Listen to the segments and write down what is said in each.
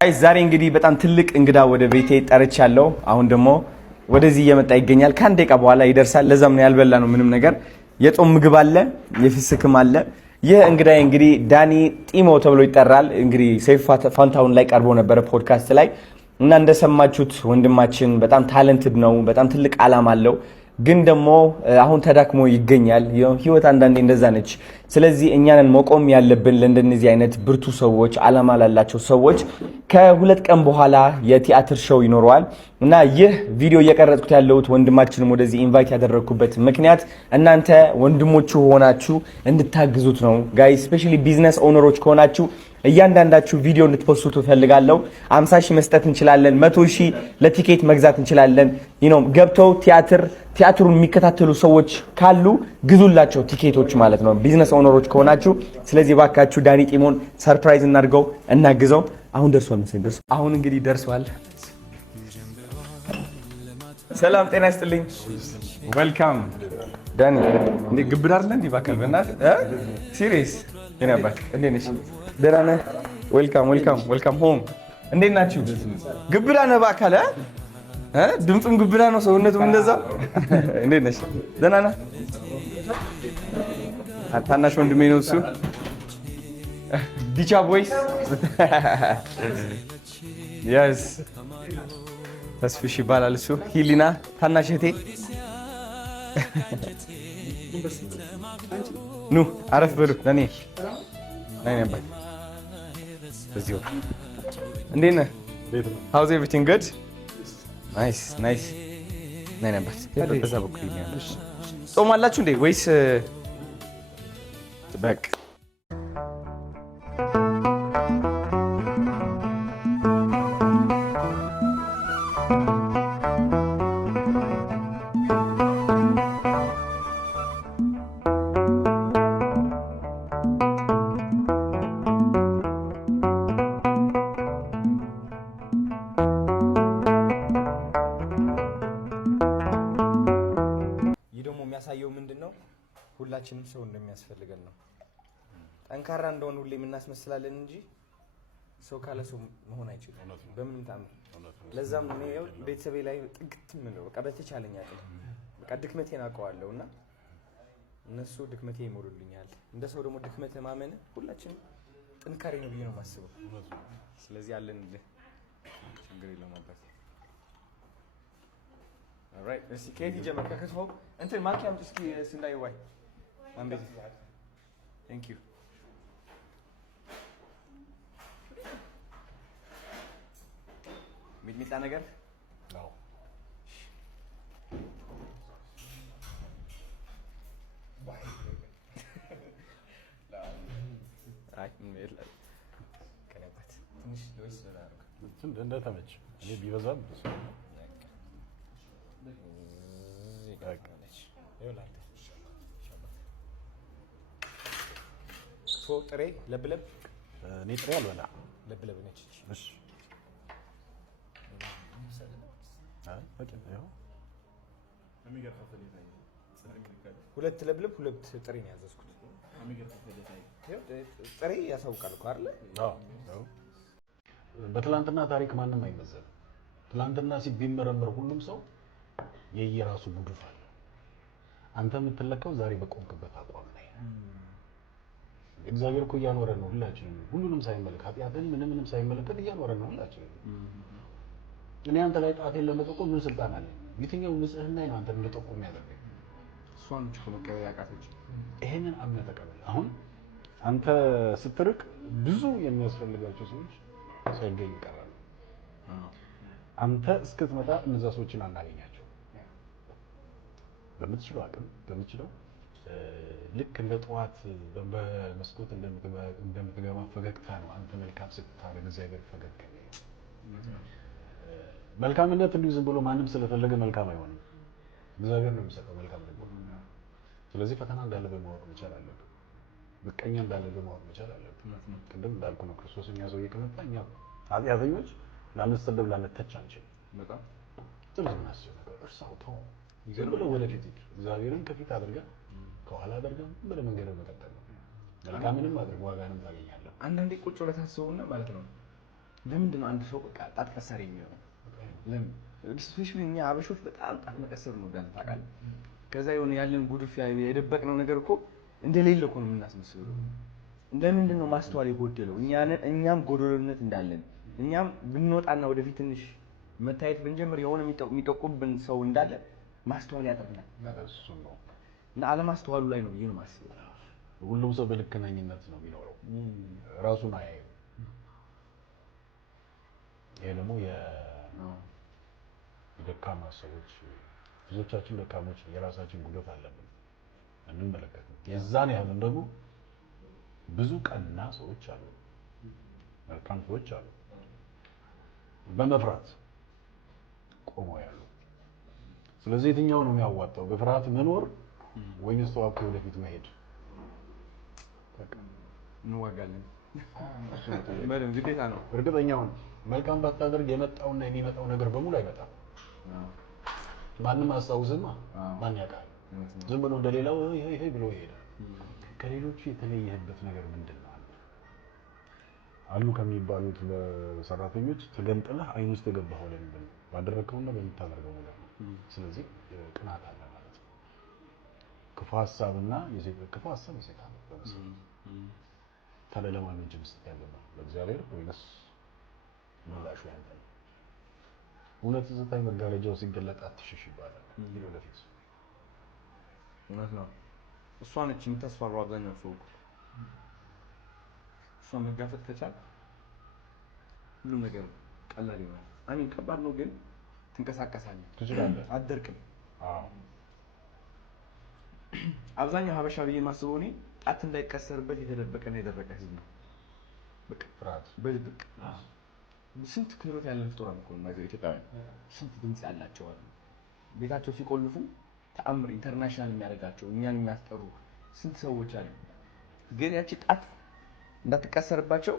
አይ ዛሬ እንግዲህ በጣም ትልቅ እንግዳ ወደ ቤቴ ጠርቻለሁ። አሁን ደግሞ ወደዚህ እየመጣ ይገኛል። ከአንድ ደቂቃ በኋላ ይደርሳል። ለዛም ነው ያልበላ ነው ምንም ነገር። የጾም ምግብ አለ፣ የፍስክም አለ። ይህ እንግዳይ እንግዲህ ዳኒ ጢሞ ተብሎ ይጠራል። እንግዲህ ሰይፉ ፋንታሁን ላይ ቀርቦ ነበረ ፖድካስት ላይ እና እንደሰማችሁት ወንድማችን በጣም ታለንትድ ነው። በጣም ትልቅ አላማ አለው። ግን ደግሞ አሁን ተዳክሞ ይገኛል። ህይወት አንዳንዴ እንደዛ ነች። ስለዚህ እኛንን መቆም ያለብን ለእንደነዚህ አይነት ብርቱ ሰዎች፣ አላማ ላላቸው ሰዎች ከሁለት ቀን በኋላ የቲያትር ሾው ይኖረዋል እና ይህ ቪዲዮ እየቀረጽኩት ያለሁት ወንድማችንም ወደዚህ ኢንቫይት ያደረግኩበት ምክንያት እናንተ ወንድሞቹ ሆናችሁ እንድታግዙት ነው። ጋይ ስፔሻሊ ቢዝነስ ኦነሮች ከሆናችሁ እያንዳንዳችሁ ቪዲዮ እንድትፖስቱ ፈልጋለሁ። 50,000 መስጠት እንችላለን። 100,000 ለቲኬት መግዛት እንችላለን። ገብተው ቲያትሩን የሚከታተሉ ሰዎች ካሉ ግዙላቸው ቲኬቶች ማለት ነው፣ ቢዝነስ ኦነሮች ከሆናችሁ። ስለዚህ ባካችሁ ዳኒ ጢሞን ሰርፕራይዝ እናድርገው፣ እናግዘው። አሁን ደርሷል መሰለኝ። አሁን እንግዲህ ደርሷል። ሰላም ጤና ይስጥልኝ። ዌልካም ዳኒ። እንዴ ግብዳ አይደል እንዴ? ባካል በእናትህ ሲሪየስ የኔ አባት እንዴት ነሽ? ደህና ነህ? ዌልካም ሆም። እንዴት ናችሁ? ግብዳ ነህ ባካል? ድምፁም ግብዳ ነው፣ ሰውነቱም እንደዛ። እንዴት ነሽ? ደህና ነህ? ታናሽ ወንድሜ ነው እሱ። ዲቻ ቦይስ የስ ተስፍሽ ይባላል እሱ። ሂሊና ታናሽ እህቴ። ኑ አረፍ በሉ። ለኔ ነይ ነበር በዚሁ። እንዴት ነህ? ሃውዝ ኤቭሪቲንግ ጉድ? ናይስ ነይ ነበር። በዛ በኩል ይኛለሽ። ጾም አላችሁ እንዴ ወይስ በቃ? የሚያሳየው ምንድነው? ሁላችንም ሰው እንደሚያስፈልገን ነው። ጠንካራ እንደሆነ ሁሌ የምናስመስላለን እንጂ ሰው ካለ ሰው መሆን አይችልም በምንም ታምር። ለዛም ነው እኔ ቤተሰቤ ላይ ጥግት ምነው በቃ በተቻለኝ አቅም በቃ ድክመቴን አውቀዋለሁና እነሱ ድክመቴ ይሞሉልኛል። እንደ ሰው ደግሞ ድክመት ማመን ሁላችንም ጥንካሬ ነው ብዬ ነው የማስበው። ስለዚህ አለን ችግር የለውም ነበር። ኦልራይት እሺ፣ ከየት ይጀምር? ከከትፎ እንትን ማኪያም እስኪ ስንዳይ ዋይ አንዴት። ቴንክ ዩ። ሚጥሚጣ ነገር ነው። አይ ምን ከነበት ትንሽ ለወይስ ለራርክ እንደተመች እኔ ቢበዛም ጥሬ ለብለብ እኔ ጥሬ አልበላ ለብለብ ነች። እሺ ሁለት ለብለብ ሁለት ጥሬ ነው ያዘዝኩት። ጥሬ ያሳውቃል እኮ አይደል? አዎ። በትላንትና ታሪክ ማንም አይመዘንም። ትላንትና ሲቢመረመር ሁሉም ሰው የየራሱ ጉድፍ አለ። አንተ የምትለካው ዛሬ በቆምክበት አቋም ላይ። እግዚአብሔር እኮ እያኖረን ነው ሁላችንም፣ ሁሉንም ሳይመለከት ኃጢአትን ምንም ሳይመለከት እያኖረን ነው ሁላችንም። እኔ አንተ ላይ ጣቴን ለመጠቆም ምን ስልጣን አለኝ? የትኛው ንጽህና ነው አንተን እንደጠቆም ያደረገኝ? እሷን እኮ መቀበል ያቃተች። ይሄንን አምነህ ተቀበል። አሁን አንተ ስትርቅ ብዙ የሚያስፈልጋቸው ሰዎች ሳይገኙ ይቀራሉ። አንተ እስክትመጣ እነዛ ሰዎችን አናገኛቸው። በምትችለው አቅም በምትችለው ልክ እንደ ጠዋት በመስኮት እንደምትገባ ፈገግታ ነው አንተ መልካም ስታደርግ እግዚአብሔር ፈገግ ይላል። መልካምነት እንዲሁ ዝም ብሎ ማንም ስለፈለገ መልካም አይሆንም። እግዚአብሔር ነው የሚሰጠው መልካም ነገር። ስለዚህ ፈተና እንዳለብህ ማወቅ መቻል አለብህ። ምቀኛ እንዳለብህ ማወቅ መቻል አለብህ። ቅድም እንዳልኩ ነው ክርስቶስ እኛ ሰው እየከመጣ እኛ ኃጢአተኞች ላንሰደብ ላንተች አንችልም። በጣም ጥሩ ናቸው ነገር እርሳው ተው ዝም ብሎ ወደፊት እግዚአብሔርን ከፊት አድርገህ ከኋላ አድርገህ በመንገድ መቀጠል ነው። መልካምንም አድርግ ዋጋንም ታገኛለህ። አንዳንዴ ቁጭ ብለህ ታስበውና ማለት ነው ለምንድን ነው አንድ ሰው በቃ ጣት ቀሳሪ የሚሆነው? ለምን ስፔሻሊ እኛ አበሾች በጣም ጣት መቀሰር ነው ዳን ታውቃለህ። ከዛ የሆነ ያለን ጉድፍ የደበቅነው ነገር እኮ እንደሌለ እኮ ነው የምናስመስለው። ለምንድን ነው ማስተዋል የጎደለው? እኛም ጎደሎነት እንዳለን እኛም ብንወጣና ወደፊት ትንሽ መታየት ብንጀምር የሆነ የሚጠቁብን ሰው እንዳለ ማስተዋል ያጠብናል። እሱ ነው እና አለማስተዋሉ ላይ ነው ይሄን ማስተዋል። ሁሉም ሰው በልክነኝነት ነው የሚኖረው፣ ራሱን አያየው። ይሄ ደግሞ የደካማ ሰዎች ብዙዎቻችን ደካሞች የራሳችን ጉዳት አለብን እንመለከት። የዛን ያህል ደግሞ ብዙ ቀና ሰዎች አሉ፣ መልካም ሰዎች አሉ፣ በመፍራት ቆመው ያሉ። ስለዚህ የትኛው ነው የሚያዋጣው? በፍርሃት መኖር ወይስ ተዋክቶ ወደፊት መሄድ? በቃ እንዋጋለን። በደም ግዴታ ነው። እርግጠኛው መልካም ባታደርግ የመጣውና የሚመጣው ነገር በሙሉ አይመጣም። ማንም አስታውስማ ማን ያውቃል? ዝም ብሎ እንደሌላው ይሄ ብሎ ይሄዳል። ከሌሎቹ የተለየህበት ነገር ምንድነው? አሉ ከሚባሉት በሰራተኞች ተገንጥለህ አይን ውስጥ የገባኸው ለምንድን ነው? ባደረግከውና በምታደርገው ነገር ነው። ስለዚህ ቅናት አለ ማለት ነው። ክፉ ሀሳብና ክፉ ሀሳብ የሰይጣን ነው። ታዲያ ለማን እጅ መስጠት ያለብህ? ለእግዚአብሔር ወይስ ምላሹ ያንተ ነው? እውነት ስታይ መጋረጃው ሲገለጥ አትሽሽ ይባላል። ወደፊት እውነት ነው። እሷ ነች የምታስፈራው አብዛኛው ሰው። እሷ መጋፈጥ ከቻል ሁሉም ነገር ቀላል ይሆናል። አሚን ከባድ ነው ግን ትንቀሳቀሳለህ፣ ትችላለህ፣ አትደርቅም። አብዛኛው ሀበሻ ብዬ የማስበው እኔ ጣት እንዳይቀሰርበት የተደበቀና የደረቀ ህዝብ ነው። በቃ ፍርሃት በድብቅ ስንት ክህሎት ያለን ፍጡራን እኮ ነው ኢትዮጵያውያን። ስንት ድምፅ ያላቸው አሉ። ቤታቸው ሲቆልፉ ተአምር ኢንተርናሽናል የሚያደርጋቸው እኛን የሚያስጠሩ ስንት ሰዎች አሉ። ግን ያቺ ጣት እንዳትቀሰርባቸው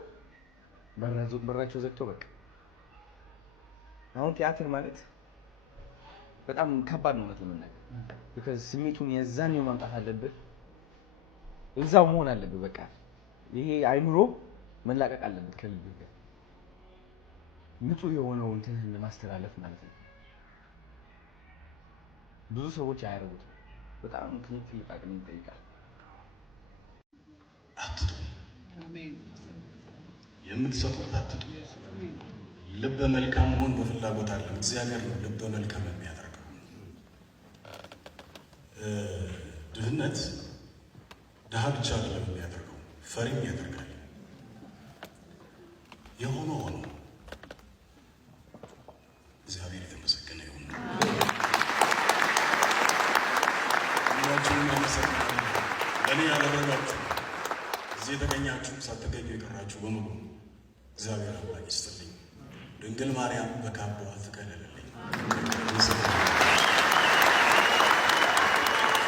በራቸው ዘግተው በቃ። አሁን ቲያትር ማለት በጣም ከባድ ነው ለመናገር። because ስሜቱን የዛኔው ማምጣት አለብህ፣ እዛው መሆን አለብህ። በቃ ይሄ አይምሮ መላቀቅ አለበት ከልብህ ጋር ንጹህ የሆነው እንትንህን ማስተላለፍ ማለት ነው። ብዙ ሰዎች አያደርጉትም። በጣም ትልቅ አቅም ይጠይቃል። አሜን። የምትሰጡት አትጡ። ልበ መልካም መሆን በፍላጎት አለ። እግዚአብሔር ነው ልበ መልካም የሚያደርገው። ድህነት ድሃ ብቻ አይደለም የሚያደርገው፣ ፈሪም ያደርጋል። የሆነ ሆኖ እግዚአብሔር የተመሰገነ ይሁን። ሁላችሁም አመሰግናለሁ። ለእኔ ያደረጋችሁ እዚህ የተገኛችሁ ሳትገኙ የቀራችሁ በሙሉ እግዚአብሔር አምላክ ይስጥልኝ። ድንግል ማርያም በካባዋ ትከለለልኝ።